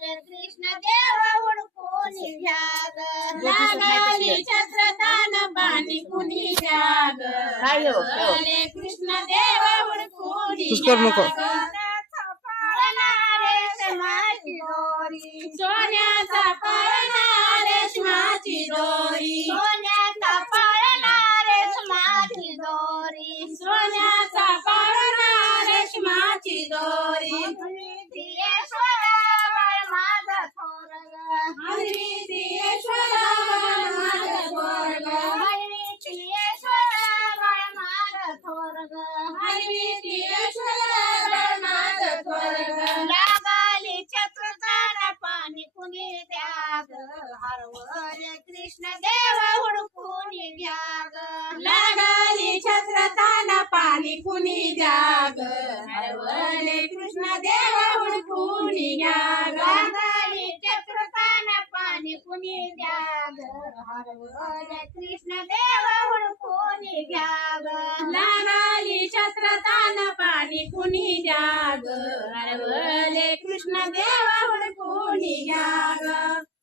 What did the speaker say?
कृष्ण देव हुडकून घ्या ग लागली छत्रतान पाणी कुणी द्या ग हरवले कृष्ण देव हुडकून घ्या ग सोन्याचा पाळणा रेशमाची दोरी सोन्याचा पाळणा रेशमाची दोरी सोन्याचा पाळणा रेशमाची दोरी माझा थोर हरिश्वर माझा थोर हरिश्वर माझा थोर हरिश्वर माझा थोर लागाली छत्रतान पाणी कुणी द्या ग हरवले कृष्ण देव हुडकून घ्या ग लागाली छत्रतान पाणी कुणी द्या ग हरवले कृष्ण देव हुडकून घ्या ग लागाली छत्रतान पाणी कुणी द्या ग हरवले कृष्ण देव हुडकून घ्या ग लागाली छत्रतान पाणी कुणी द्या ग हरवले कृष्ण देव हुडकून घ्या ग